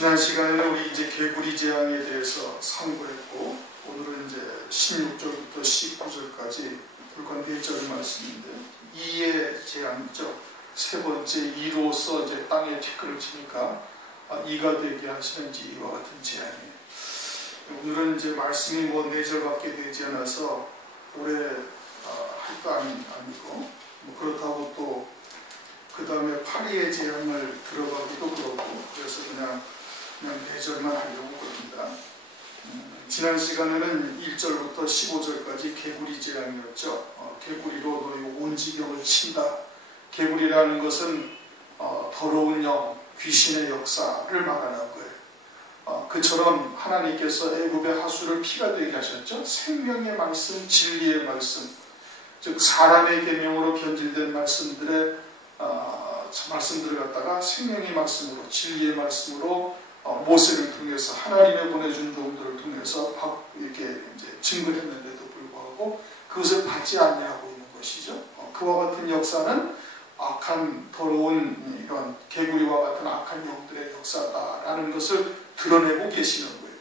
지난 시간에는 우리 이제 개구리 재앙에 대해서 상고했고, 오늘은 이제 16절부터 19절까지 불과 4절 말씀인데, 이의 재앙이죠. 세 번째 이로서 이제 땅에 티끌을 치니까 이가 되게 하시는 이와 같은 재앙이에요. 오늘은 이제 말씀이 뭐 4절밖에 되지 않아서 오래 할 거 아니고, 뭐 그렇다고 또 그 다음에 파리의 재앙을 들어가기도 그렇고, 그래서 그냥 4절만 하려고 그럽니다. 지난 시간에는 1절부터 15절까지 개구리 재앙이었죠. 개구리로 너희 온 지경을 친다. 개구리라는 것은 더러운 영, 귀신의 역사를 말하는 거예요. 그처럼 하나님께서 애굽의 하수를 피가 되게 하셨죠. 생명의 말씀, 진리의 말씀, 즉 사람의 계명으로 변질된 말씀들을 갖다가 생명의 말씀으로, 진리의 말씀으로 모세를 통해서 하나님의 보내준 종들을 통해서 이렇게 이제 증거했는데도 불구하고 그것을 받지 않냐고 있는 것이죠. 그와 같은 역사는 악한 더러운 이런 개구리와 같은 악한 영들의 역사다라는 것을 드러내고 계시는 거예요.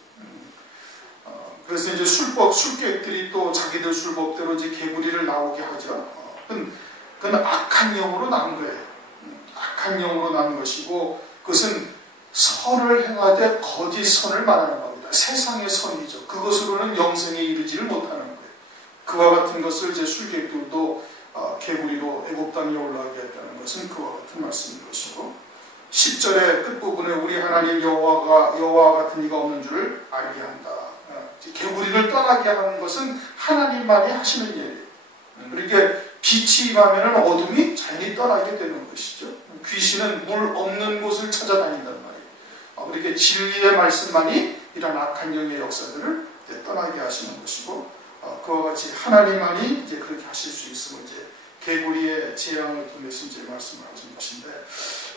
그래서 이제 술객들이 또 자기들 술법대로 이제 개구리를 나오게 하죠. 그건 악한 영으로 난 거예요. 악한 영으로 난 것이고, 그것은 선을 행하되 거짓 선을 말하는 겁니다. 세상의 선이죠. 그것으로는 영생에 이르지를 못하는 거예요. 그와 같은 것을 이제 술객들도 개구리로 애굽 땅에 올라가게 했다는 것은 그와 같은 말씀인 것이고, 10절의 끝부분에 우리 하나님 여호와 같은 이가 없는 줄을 알게 한다. 개구리를 떠나게 하는 것은 하나님만이 하시는 일이에요. 그렇게 빛이 임하면 어둠이 자연히 떠나게 되는 것이죠. 귀신은 물 없는 곳을 찾아다닌단 말이에요. 그렇게 진리의 말씀만이 이런 악한 영의 역사들을 떠나게 하시는 것이고, 그와 같이 하나님만이 이제 그렇게 하실 수 있음을 이제 개구리의 재앙을 통해서 이제 말씀하신 것인데,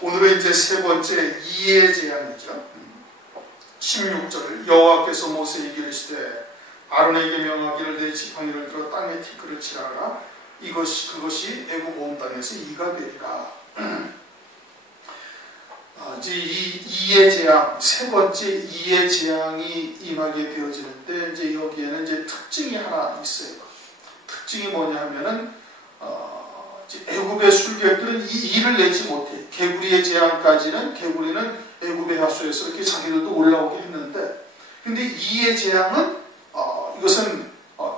오늘은 이제 세 번째 이의 재앙이죠. 16절 여호와께서 모세에게 이르시되 아론에게 명하기를 내 지팡이를 들어 땅에 티끌을 치라라. 그것이 애굽 온 땅에서 이가 되리라. 이제 이의 재앙, 세 번째 이의 재앙이 임하게 되어지는데, 이제 여기에는 이제 특징이 하나 있어요. 특징이 뭐냐 하면은, 애굽의 술객들은 이 이를 내지 못해. 개구리의 재앙까지는, 개구리는 애굽의 하수에서 이렇게 자기들도 올라오게 했는데, 근데 이의 재앙은, 이것은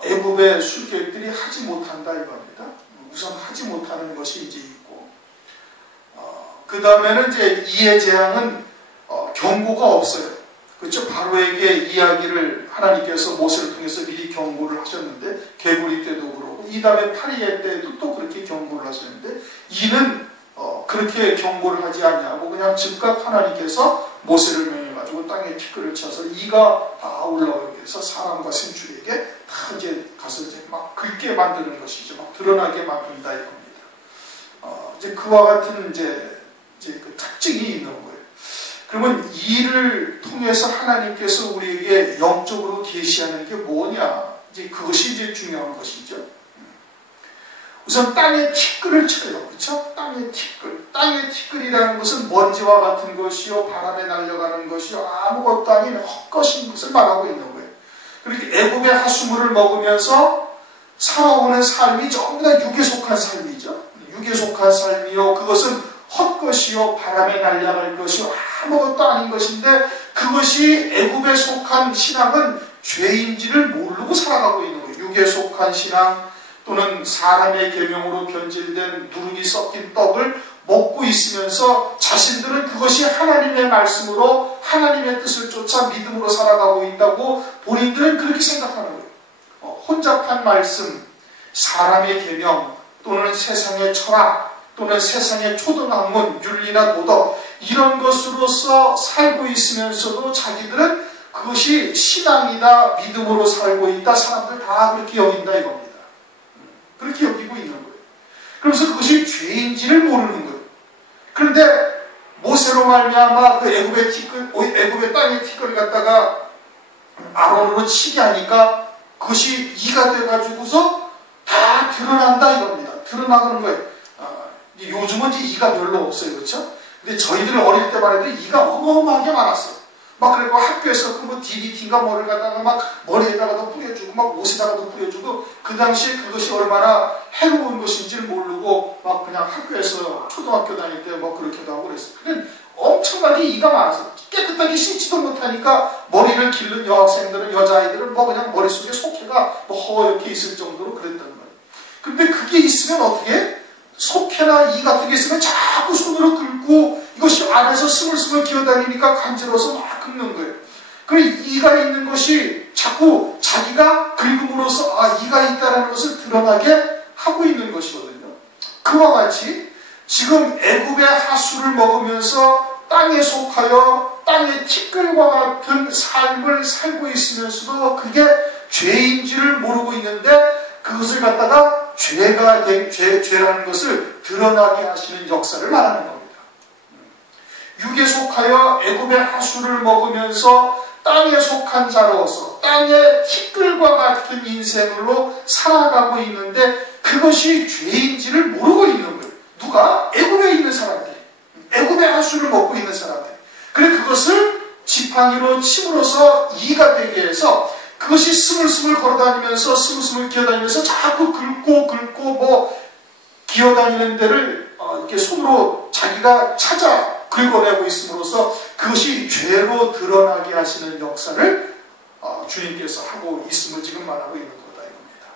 애굽의 술객들이 하지 못한다 이겁니다. 우선 하지 못하는 것이 이제 있고, 그 다음에는 이제 이의 재앙은 경고가 없어요. 그렇죠? 바로에게 이야기를 하나님께서 모세를 통해서 미리 경고를 하셨는데, 개구리 때도 그러고, 이 다음에 파리의 때도 또 그렇게 경고를 하셨는데, 이는 그렇게 경고를 하지 않냐고 그냥 즉각 하나님께서 모세를 명해가지고 땅에 티끌을 쳐서 이가 다 올라오게 해서 사람과 생축에게 다 이제 가서 이제 막 긁게 만드는 것이죠. 막 드러나게 만든다 이겁니다. 이제 그와 같은 이제 그 특징이 있는 거예요. 그러면 이를 통해서 하나님께서 우리에게 영적으로 계시하는 게 뭐냐? 이제 그것이 이제 중요한 것이죠. 우선 땅에 티끌을 쳐요. 그렇죠? 땅에 티끌. 땅에 티끌이라는 것은 먼지와 같은 것이요, 바람에 날려가는 것이요, 아무것도 아닌 헛것인 것을 말하고 있는 거예요. 그렇게 애굽의 하수물을 먹으면서 살아오는 삶이 전부 다 육에 속한 삶이죠. 육에 속한 삶이요, 그것은 헛것이요, 바람에 날려갈 것이요, 아무것도 아닌 것인데, 그것이 애굽에 속한 신앙은 죄인지를 모르고 살아가고 있는 거예요. 육에 속한 신앙, 또는 사람의 계명으로 변질된 누룩이 섞인 떡을 먹고 있으면서 자신들은 그것이 하나님의 말씀으로 하나님의 뜻을 쫓아 믿음으로 살아가고 있다고 본인들은 그렇게 생각하는 거예요. 혼잡한 말씀, 사람의 계명, 또는 세상의 철학, 또는 세상의 초등학문, 윤리나 도덕, 이런 것으로서 살고 있으면서도 자기들은 그것이 신앙이다, 믿음으로 살고 있다, 사람들 다 그렇게 여긴다 이겁니다. 그렇게 여기고 있는 거예요. 그러면서 그것이 죄인지를 모르는 거예요. 그런데 모세로 말미암아 그 애굽의 땅에 티끌을 갖다가 아론으로 치게 하니까 그것이 이가 돼가지고서 다 드러난다 이겁니다. 드러나는 거예요. 요즘은 이제 이가 별로 없어요. 그렇죠? 근데 저희들 어릴 때만 해도 이가 어마어마하게 많았어요. 막 그리고 학교에서 그 뭐 DDT인가 뭐를 갖다가 막 머리에다가도 뿌려주고 막 옷에다가도 뿌려주고 그 당시에 그것이 얼마나 해로운 것인지를 모르고 막 그냥 학교에서 초등학교 다닐 때 뭐 그렇게도 하고 그랬어요. 근데 엄청나게 이가 많아서 깨끗하게 씻지도 못하니까 머리를 기른 여학생들은 여자아이들은 뭐 그냥 머릿속에 속해가 뭐 허옇게 있을 정도로 그랬단 말이에요. 근데 그게 있으면 어떻게 속해나 이 같은 게 있으면 자꾸 손으로 긁고 이것이 안에서 스물스물 기어다니니까 간지러워서 막 긁는 거예요. 그리고 이가 있는 것이 자꾸 자기가 긁음으로써 아 이가 있다는 것을 드러나게 하고 있는 것이거든요. 그와 같이 지금 애굽의 하수를 먹으면서 땅에 속하여 땅의 티끌과 같은 삶을 살고 있으면서도 그게 죄인지를 모르고 있는데 그것을 갖다가 죄라는 것을 드러나게 하시는 역사를 말하는 겁니다. 육에 속하여 애굽의 하수를 먹으면서 땅에 속한 자로서 땅의 티끌과 같은 인생으로 살아가고 있는데 그것이 죄인지를 모르고 있는 거예요. 누가? 애굽에 있는 사람들, 애굽의 하수를 먹고 있는 사람들. 그래 그것을 지팡이로 침으로써 이가 되게 해서 그것이 스물스물 걸어다니면서 스물스물 기어다니면서 자꾸 긁고 뭐 기어다니는 데를 이렇게 손으로 자기가 찾아 긁어내고 있음으로써 그것이 죄로 드러나게 하시는 역사를 주님께서 하고 있음을 지금 말하고 있는 거다 이겁니다.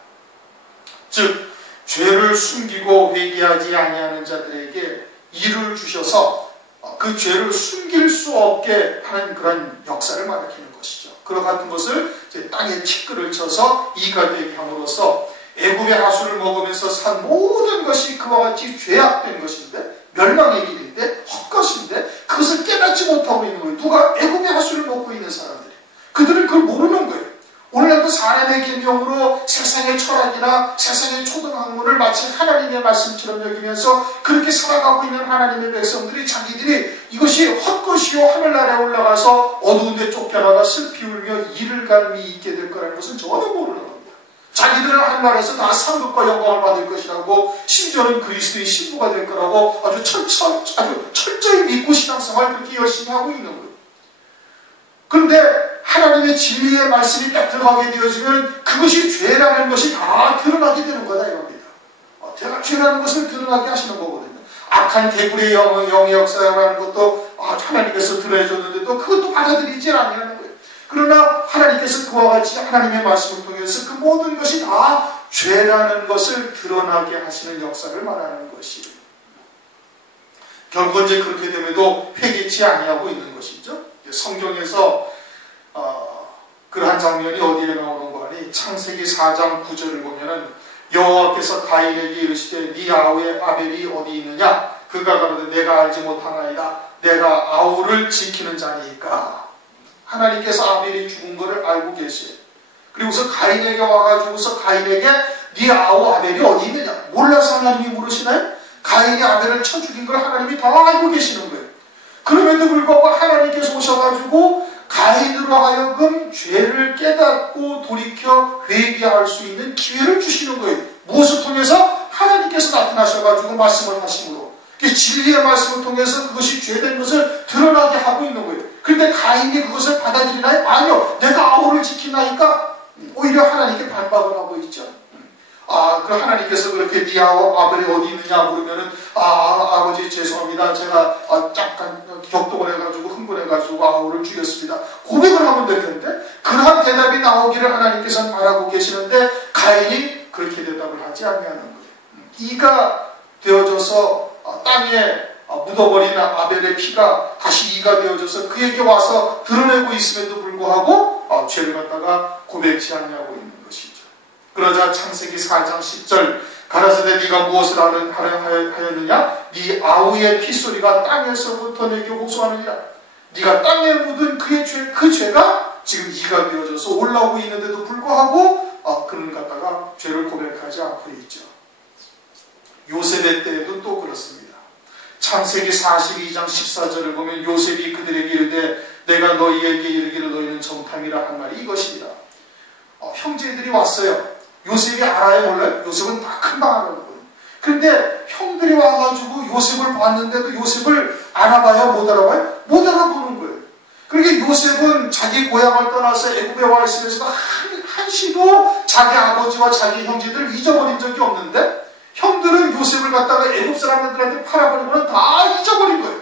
즉 죄를 숨기고 회개하지 아니하는 자들에게 일을 주셔서 그 죄를 숨길 수 없게 하는 그런 역사를 말하는 것이죠. 그와 같은 것을 땅에 티끌을 쳐서 이가 되게 함으로써 애굽의 하수를 먹으면서 산 모든 것이 그와 같이 죄악된 것인데 멸망의 길인데 헛것인데 그것을 깨닫지 못하고 있는 거예요. 누가? 애굽의 하수를 먹고 있는 사람들이. 그들은 그걸 모르는 거예요. 오늘날도 사람의 계명으로 세상의 철학이나 세상의 초등학문을 마치 하나님의 말씀처럼 여기면서 그렇게 살아가고 있는 하나님의 백성들이 자기들이 이것이 헛것이요 하늘나라에 올라가서 어두운 데 쫓겨나가 슬피 울며 이를 갈미 있게 될 거라는 것은 전혀 모르는 겁니다. 자기들은 하늘나라에서 다 상급과 영광을 받을 것이라고 심지어는 그리스도의 신부가 될 거라고 아주 철저히 믿고 신앙생활을 그렇게 열심히 하고 있는 거예요. 그런데 하나님의 진리의 말씀이 딱 들어가게 되어지면 그것이 죄라는 것이 다 드러나게 되는 거다 이겁니다. 죄라는 것을 드러나게 하시는 거거든요. 악한 개구리의 영의 역사라는 것도 하나님께서 드러내줬는데도 그것도 받아들이지 아니하는 거예요. 그러나 하나님께서 그와 같이 하나님의 말씀을 통해서 그 모든 것이 다 죄라는 것을 드러나게 하시는 역사를 말하는 것이에요. 결국 이제 그렇게 됨에도 회개치 아니하고 있는 것이죠. 성경에서 그러한 장면이 어디에 나오는 거 아니? 창세기 4장 9절을 보면은 여호와께서 가인에게 이르시되 네 아우의 아벨이 어디 있느냐? 그가 가로되 내가 알지 못하나이다. 내가 아우를 지키는 자니까. 하나님께서 아벨이 죽은 것을 알고 계세요. 그리고서 가인에게 와가지고서 가인에게 네 아우 아벨이 어디 있느냐? 몰라서 하나님이 물으시나요? 가인이 아벨을 쳐 죽인 걸 하나님이 다 알고 계시는 거예요. 그럼에도 불구하고 하나님께서 오셔가지고 가인으로 하여금 죄를 깨닫고 돌이켜 회개할 수 있는 기회를 주시는 거예요. 무엇을 통해서? 하나님께서 나타나셔가지고 말씀을 하심으로. 진리의 말씀을 통해서 그것이 죄된 것을 드러나게 하고 있는 거예요. 그런데 가인이 그것을 받아들이나요? 아니요. 내가 아우를 지키나니까 오히려 하나님께 반박을 하고 있죠. 그럼 하나님께서 그렇게 네 아벨이 어디 있느냐 물으면은 아버지 죄송합니다. 제가 잠깐 격동을 해가지고 흥분해가지고 아우를 죽였습니다. 고백을 하면 되겠는데 그러한 대답이 나오기를 하나님께서는 바라고 계시는데 가인이 그렇게 대답을 하지 아니하는 거예요. 이가 되어져서 땅에 묻어버린 아벨의 피가 다시 이가 되어져서 그에게 와서 드러내고 있음에도 불구하고 죄를 갖다가 고백치 아니하고 있는 것이죠. 그러자 창세기 4장 10절 가라사대 네가 무엇을 하였느냐? 네 아우의 피소리가 땅에서부터 내게 호소하느니라. 네가 땅에 묻은 그 죄가 지금 이가 되어져서 올라오고 있는데도 불구하고 그는 갖다가 죄를 고백하지 않고 있죠. 요셉의 때에도 또 그렇습니다. 창세기 42장 14절을 보면 요셉이 그들에게 이르되 내가 너희에게 이르기를 너희는 정탐이라 한 말이 이것이니라. 형제들이 왔어요. 요셉이 알아요 몰라요? 요셉은 다 금방 알아요. 그런데 형들이 와가지고 요셉을 봤는데도 요셉을 알아봐요 못 알아봐요? 못 알아보는 거예요. 그러니까 요셉은 자기 고향을 떠나서 애굽에 와 있으면서도 한시도 자기 아버지와 자기 형제들을 잊어버린 적이 없는데, 형들은 요셉을 갖다가 애굽 사람들한테 팔아버리고는 다 잊어버린 거예요.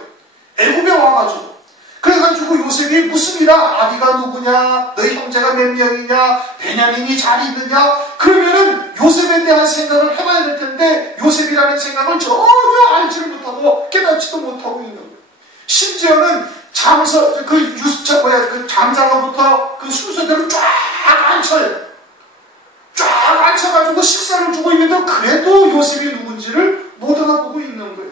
애굽에 와가지고. 그래가지고 요셉이 묻습니다. 아비가 누구냐? 너희 형제가 몇 명이냐? 베냐민이 잘 있느냐? 그러면은 요셉에 대한 생각을 해봐야 될 텐데, 요셉이라는 생각을 전혀 알지를 못하고 깨닫지도 못하고 있는 거예요. 심지어는 장자로부터 그 순서대로 쫙 앉혀요. 쫙 앉혀가지고 식사를 주고 있는데, 그래도 요셉이 누군지를 못 알아보고 있는 거예요.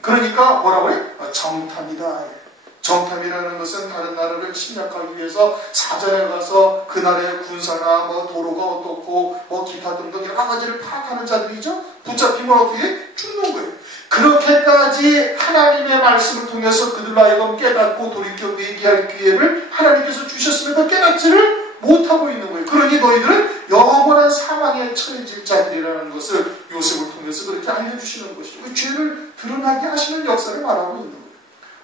그러니까 뭐라고 해? 정탐이다. 정탐이라는 것은 다른 나라를 침략하기 위해서 사전에 가서 그 나라의 군사나 뭐 도로가 어떻고 뭐 기타 등등 여러 가지를 파악하는 자들이죠. 붙잡히면 어떻게 죽는 거예요. 그렇게까지 하나님의 말씀을 통해서 그들로 하여금 깨닫고 돌이켜 회개할 기회를 하나님께서 주셨음에도 깨닫지를 못하고 있는 거예요. 그러니 너희들은 영원한 사망에 처해질 자들이라는 것을 요셉을 통해서 그렇게 알려주시는 것이죠. 그 죄를 드러나게 하시는 역사를 말하고 있는 거예요.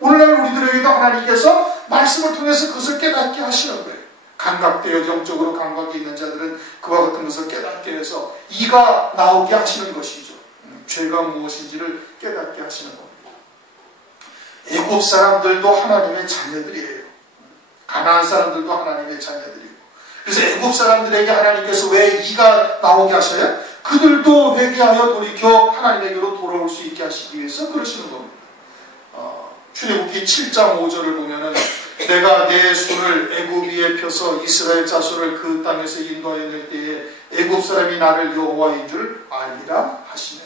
오늘날 우리들에게도 하나님께서 말씀을 통해서 그것을 깨닫게 하시는 거예요. 감각되어 영적으로 감각이 있는 자들은 그와 같은 것을 깨닫게 해서 이가 나오게 하시는 것이죠. 죄가 무엇인지를 깨닫게 하시는 겁니다. 애굽 사람들도 하나님의 자녀들이에요. 가나안 사람들도 하나님의 자녀들이고. 그래서 애굽 사람들에게 하나님께서 왜 이가 나오게 하셔요? 그들도 회개하여 돌이켜 하나님에게로 돌아올 수 있게 하시기 위해서 그러시는 겁니다. 출애굽기 7장 5절을 보면은 내가 내 손을 애굽 위에 펴서 이스라엘 자손을 그 땅에서 인도하여 때에 애굽 사람이 나를 여호와인 줄 알리라 하시네.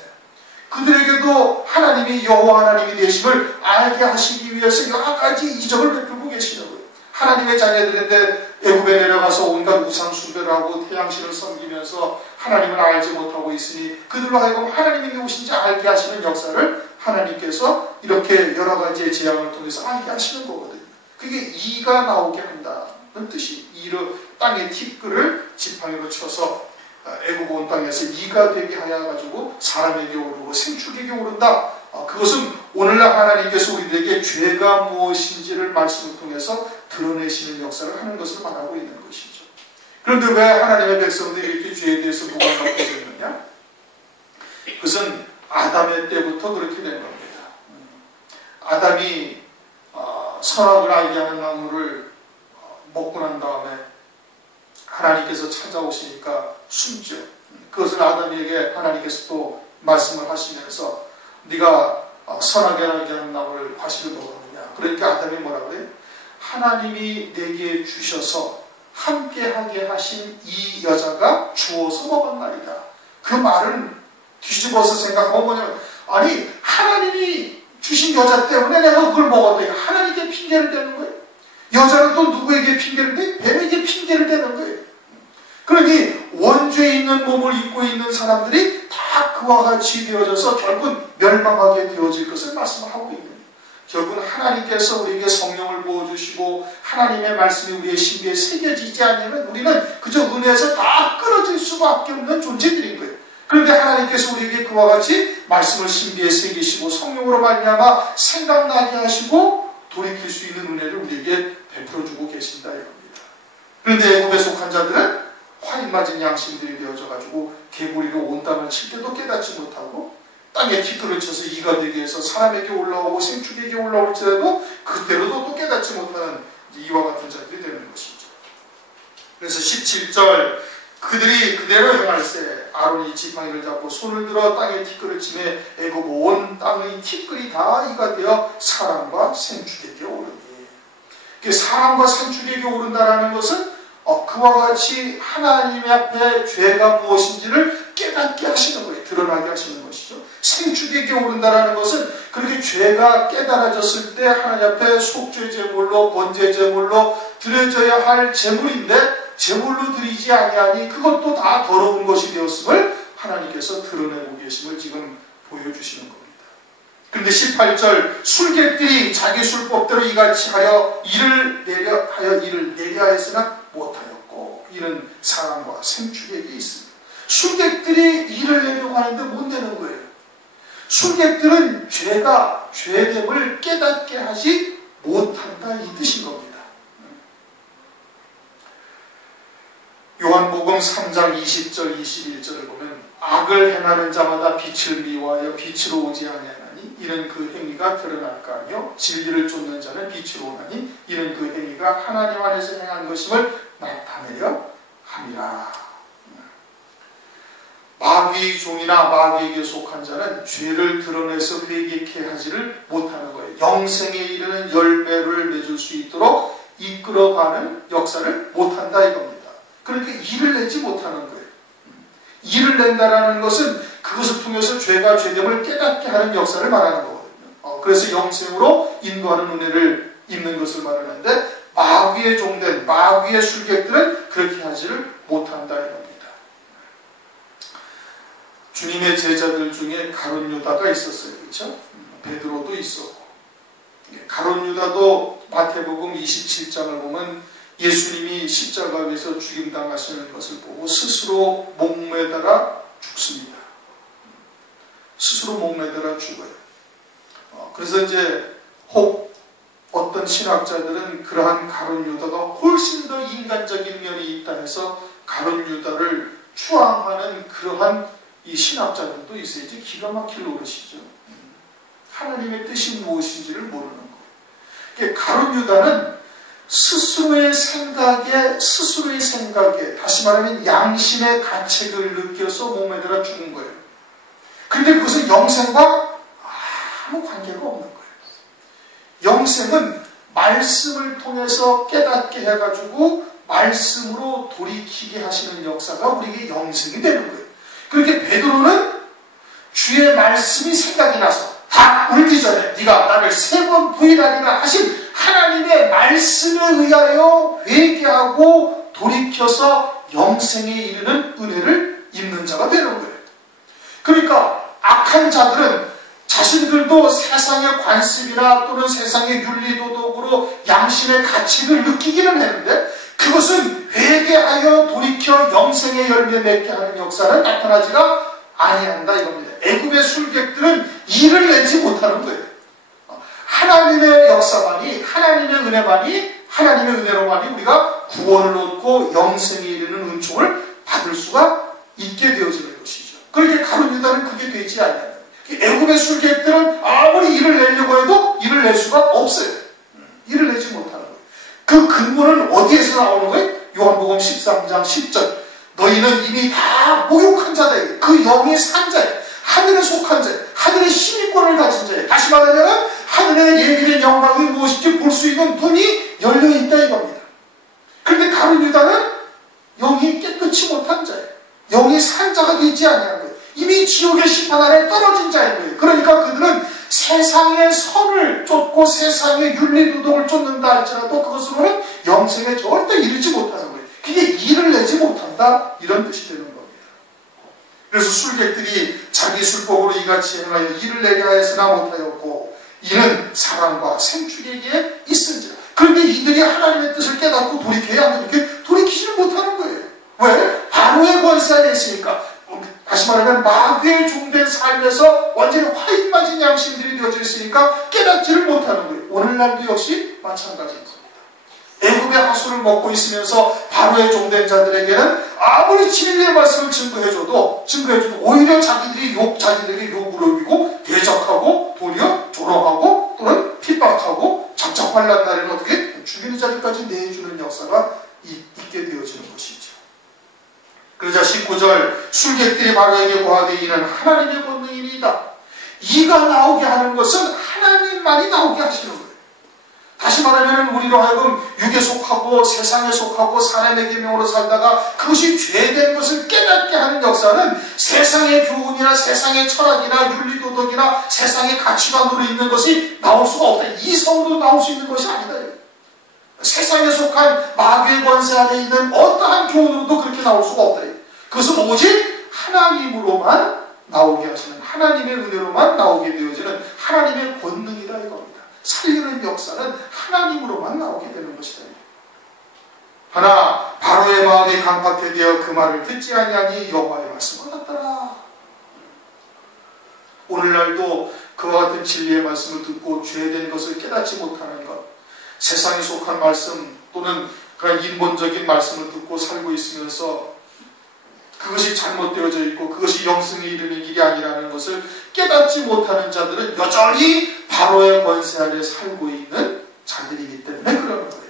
그들에게도 하나님이 여호와 하나님이 되심을 알게 하시기 위해서 여러 가지 이적을 베풀고 계시는 거예요. 하나님의 자녀들인데 애굽에 내려가서 온갖 우상 숭배를 하고 태양신을 섬기면서 하나님을 알지 못하고 있으니 그들로 하여금 하나님이 누구신지 알게 하시는 역사를 하나님께서 이렇게 여러 가지의 재앙을 통해서 알게 하시는 거거든요. 그게 이가 나오게 한다는 뜻이, 이로 땅의 티끌을 지팡이로 쳐서 애굽 온 땅에서 이가 되게 하여 가지고 사람에게 오르고 생축에게 오른다. 그것은 오늘날 하나님께서 우리들에게 죄가 무엇인지를 말씀을 통해서 드러내시는 역사를 하는 것을 말하고 있는 것이죠. 그런데 왜 하나님의 백성들이 이렇게 죄에 대해서 무관하게 됐느냐? 그것은 아담의 때부터 그렇게 된 겁니다. 아담이 선악을 알게 하는 나무를 먹고 난 다음에 하나님께서 찾아오시니까 숨죠. 그것을 아담에게 하나님께서 또 말씀을 하시면서 네가 선하게 알게 하는 나무를 과실을 먹었느냐. 그러니까 아담이 뭐라고 해요? 하나님이 내게 주셔서 함께하게 하신 이 여자가 주어서 먹었나이다. 그 말은 뒤집어서 생각하면 뭐냐면, 아니 하나님이 주신 여자 때문에 내가 그걸 먹었다. 하나님께 핑계를 대는 거예요. 여자는 또 누구에게 핑계를 대? 뱀에게 핑계를 대는 거예요. 그러니 원죄 있는 몸을 입고 있는 사람들이 다 그와 같이 되어져서 결국은 멸망하게 되어질 것을 말씀하고 있는 거예요. 결국은 하나님께서 우리에게 성령을 부어주시고 하나님의 말씀이 우리의 신비에 새겨지지 않으면 우리는 그저 은혜에서 다 끊어질 수밖에 없는 존재들인 거예요. 그런데 하나님께서 우리에게 그와 같이 말씀을 신비에 새기시고 성령으로 말미암아 생각나게 하시고 돌이킬 수 있는 은혜를 우리에게 베풀어주고 계신다 이겁니다. 그런데 애굽에 속한 자들은 화인 맞은 양심들이 되어져가지고 개구리로 온 땅을 칠 때도 깨닫지 못하고 땅에 티끌을 쳐서 이가 되게 해서 사람에게 올라오고 생축에게 올라올지라도 그때로도 또 깨닫지 못하는 이와 같은 자들이 되는 것이죠. 그래서 17절 그들이 그대로 행할세 아론이 지팡이를 잡고 손을 들어 땅에 티끌을 치매 애굽 온 땅의 티끌이 다 이가 되어 사람과 생축에게 오르니. 사람과 생축에게 오른다라는 것은 그와 같이 하나님 앞에 죄가 무엇인지를 깨닫게 하시는 거예요. 드러나게 하시는 것이죠. 생축에게 오른다라는 것은 그렇게 죄가 깨달아졌을 때 하나님 앞에 속죄 제물로 번제 제물로 드려져야 할 제물인데 제물로 드리지 아니하니 그것도 다 더러운 것이 되었음을 하나님께서 드러내고 계심을 지금 보여주시는 겁니다. 그런데 18절 술객들이 자기 술법대로 이같이 하여 이를 내려 하였으나 못하였고 이는 사람과 생축에게 있습니다. 술객들이 일을 내려고 하는데 못 내는 거예요. 술객들은 죄가 죄됨을 깨닫게 하지 못한다 이 뜻인 겁니다. 요한복음 3장 20절 21절을 보면 악을 행하는 자마다 빛을 미워하여 빛으로 오지 아니하나니 이는 그 행위가 드러날까 하며 진리를 쫓는 자는 빛으로 오나니 이는 그 행위가 하나님 안에서 행한 것임을 나타내려 함이라. 마귀의 종이나 마귀에게 속한 자는 죄를 드러내서 회개케 하지를 못하는 거예요. 영생에 이르는 열매를 맺을 수 있도록 이끌어가는 역사를 못한다 이겁니다. 그러니까 일을 내지 못하는 거예요. 일을 낸다라는 것은 그것을 통해서 죄가 죄됨을 깨닫게 하는 역사를 말하는 거거든요. 그래서 영생으로 인도하는 은혜를 입는 것을 말하는데 마귀의 종된 마귀의 술객들은 그렇게 하지를 못한다 이겁니다. 주님의 제자들 중에 가룟 유다가 있었어요. 그렇죠? 베드로도 있었고 가룟 유다도 마태복음 27장을 보면 예수님이 십자가 위에서 죽임당하시는 것을 보고 스스로 목매달아 죽습니다. 스스로 목매달아 죽어요. 그래서 이제 혹 어떤 신학자들은 그러한 가룟 유다가 훨씬 더 인간적인 면이 있다 해서 가룟 유다를 추앙하는 그러한 이 신학자들도 있어야지 기가 막힐 노릇이죠. 하나님의 뜻이 무엇인지를 모르는 거예요. 그러니까 가룟 유다는 스스로의 생각에 다시 말하면 양심의 가책을 느껴서 목매달아 죽은 거예요. 그런데 그것은 영생과 아무 관계가 없는 거예요. 영생은 말씀을 통해서 깨닫게 해가지고 말씀으로 돌이키게 하시는 역사가 우리에게 영생이 되는 거예요. 그렇게 베드로는 주의 말씀이 생각이 나서 다 울기 전에 네가 나를 3번 부인하리라 하신 하나님의 말씀에 의하여 회개하고 돌이켜서 영생에 이르는 은혜를 입는 자가 되는 거예요. 그러니까 악한 자들은 자신들도 세상의 관습이나 또는 세상의 윤리도덕으로 양심의 가책을 느끼기는 했는데 그것은 회개하여 돌이켜 영생의 열매 맺게 하는 역사는 나타나지가 아니한다 이겁니다. 애굽의 술객들은 일을 내지 못하는 거예요. 하나님의 역사만이 하나님의 은혜만이 하나님의 은혜로만이 우리가 구원을 얻고 영생에 이르는 은총을 받을 수가 있게 되어지는 것이죠. 그러니까 가룟 유다는 그게 되지 않냐는 거예요. 애굽의 술객들은 아무리 일을 내려고 해도 일을 낼 수가 없어요. 일을 내지 못하는 거예요. 그 근본은 어디에서 나오는 거예요? 요한복음 13장 10절 너희는 이미 다 모욕한 자다. 그 영의 산 자예요. 하늘에 속한 자예요. 하늘의 심의권을 가진 자예요. 다시 말하면 하늘의 예비된 영광이 무엇인지 볼 수 있는 눈이 열려있다 이겁니다. 그런데 가룟 유다는 영이 깨끗이 못한 자예요. 영이 산 자가 되지 아니한 거예요. 이미 지옥의 심판 아래 떨어진 자인 거예요. 그러니까 그들은 세상의 선을 쫓고 세상의 윤리도덕을 쫓는다 할지라도 그것으로는 영생에 절대 이르지 못하는 거예요. 그게 일을 내지 못한다 이런 뜻이 되는 겁니다. 그래서 술객들이 자기 술법으로 이같이 행하여 일을 내게 하였으나 못하였고 이는 사랑과 생축에게 있은지라. 그런데 이들이 하나님의 뜻을 깨닫고 돌이켜야 하는데 돌이키지를 못하는 거예요. 왜? 바로의 권세 안에 있으니까. 다시 말하면 마귀의 종된 삶에서 완전히 화인 맞은 양심들이 되어져 있으니까 깨닫지를 못하는 거예요. 오늘날도 역시 마찬가지인 겁니다. 애굽의 하수를 먹고 있으면서 바로의 종된 자들에게는 아무리 진리의 말씀을 증거해줘도 오히려 자기들에게 욕을 어기고 대적하고 도리어 조롱하고 또는 핍박하고 작작 환난 날에는 어떻게 죽이는 자리까지 내주는 역사가 있게 되어지는 것이죠. 그러자 19절 술객들이 바로에게 고하되 이는 하나님의 권능이니이다. 이가 나오게 하는 것은 하나님만이 나오게 하시는 거예요. 다시 말하면 우리로 하여금 육에 속하고 세상에 속하고 사람의 계명으로 살다가 그것이 죄된 것을 깨닫게 하는 역사는 세상의 교훈이나 세상의 철학이나 윤리도덕이나 세상의 가치관으로 있는 것이 나올 수가 없다. 이성으로 나올 수 있는 것이 아니다. 세상에 속한 마귀의 권세 안에 있는 어떠한 교훈으로도 그렇게 나올 수가 없다. 그것은 오직 하나님으로만 나오게 하시는 하나님의 은혜로만 나오게 되어지는 하나님의 권능이다 이겁니다. 살리는 역사는 하나님으로만 나오게 되는 것이다. 하나 바로의 마음이 강팍해 되어 그 말을 듣지 아니하니 여호와의 말씀을 받았더라. 오늘날도 그와 같은 진리의 말씀을 듣고 죄된 것을 깨닫지 못하는 것, 세상에 속한 말씀 또는 그런 인본적인 말씀을 듣고 살고 있으면서 그것이 잘못되어져 있고 그것이 영생에 이르는 길이 아니라는 것을 깨닫지 못하는 자들은 여전히 바로의 권세 아래 살고 있는 자들이기 때문에 그러는 거예요.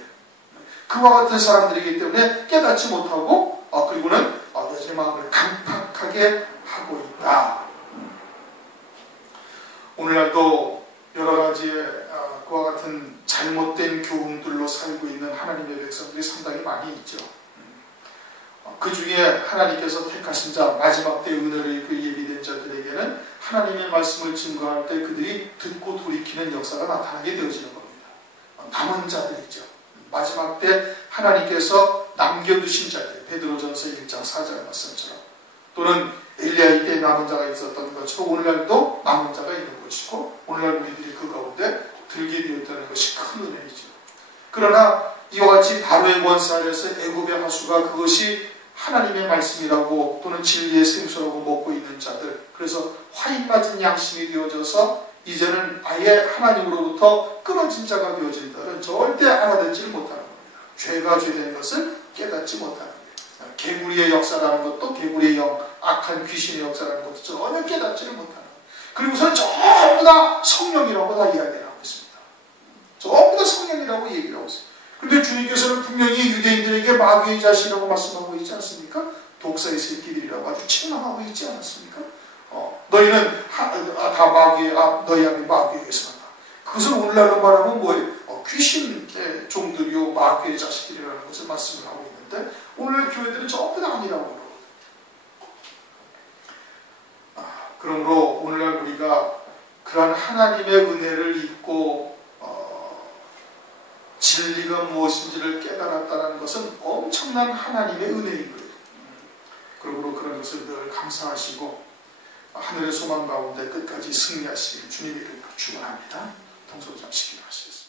그와 같은 사람들이기 때문에 깨닫지 못하고 그리고는 여전히 마음을 강팍하게 하고 있다. 오늘날도 여러 가지의 그와 같은 잘못된 교훈들로 살고 있는 하나님의 백성들이 상당히 많이 있죠. 그 중에 하나님께서 택하신 자, 마지막 때 은혜를 입고 예비된 자들에게는 하나님의 말씀을 증거할 때 그들이 듣고 돌이키는 역사가 나타나게 되어지는 겁니다. 남은 자들이죠. 마지막 때 하나님께서 남겨두신 자들, 베드로전서 1장 4절 말씀처럼, 또는 엘리야 때 남은 자가 있었던 것처럼 오늘날도 남은 자가 있는 것이고, 오늘날 우리들이 그 가운데 들게 되었다는 것이 큰 은혜이죠. 그러나 이와 같이 바로의 권세 아래서 애굽의 하수가 그것이 하나님의 말씀이라고 또는 진리의 생수라고 먹고 있는 자들, 그래서 화인 맞은 양심이 되어져서 이제는 아예 하나님으로부터 끊어진 자가 되어진 자들은 절대 알아듣지 못하는 겁니다. 죄가 죄된 것을 깨닫지 못하는 거예요. 개구리의 역사라는 것도, 개구리의 영, 악한 귀신의 역사라는 것도 전혀 깨닫지를 못하는 거예요. 그리고서는 전부 다 성령이라고 다 이야기를 하고 있습니다. 전부 다 성령이라고 얘기를 하고 있어요. 그런데 주님께서는 분명히 유대인들에게 마귀의 자식이라고 말씀하고 있지 않습니까? 독사의 새끼들이라고 아주 책망하고 있지 않았습니까? 너희는 다 마귀의, 너희 앞에 마귀에게서 난다. 그것을 오늘날로 말하면 뭐예요? 귀신의 종들이요, 마귀의 자식들이라는 것을 말씀을 하고 있는데, 오늘 교회들은 전부 다 아니라고 그러거든요. 그러므로 오늘날 우리가 그러한 하나님의 은혜를 입고 진리가 무엇인지를 깨달았다는 것은 엄청난 하나님의 은혜인 거예요. 그러므로 그런 것을 늘 감사하시고 하늘의 소망 가운데 끝까지 승리하시길 주님의 이름으로 축원합니다. 통솔 잠시 기도하시겠습니다.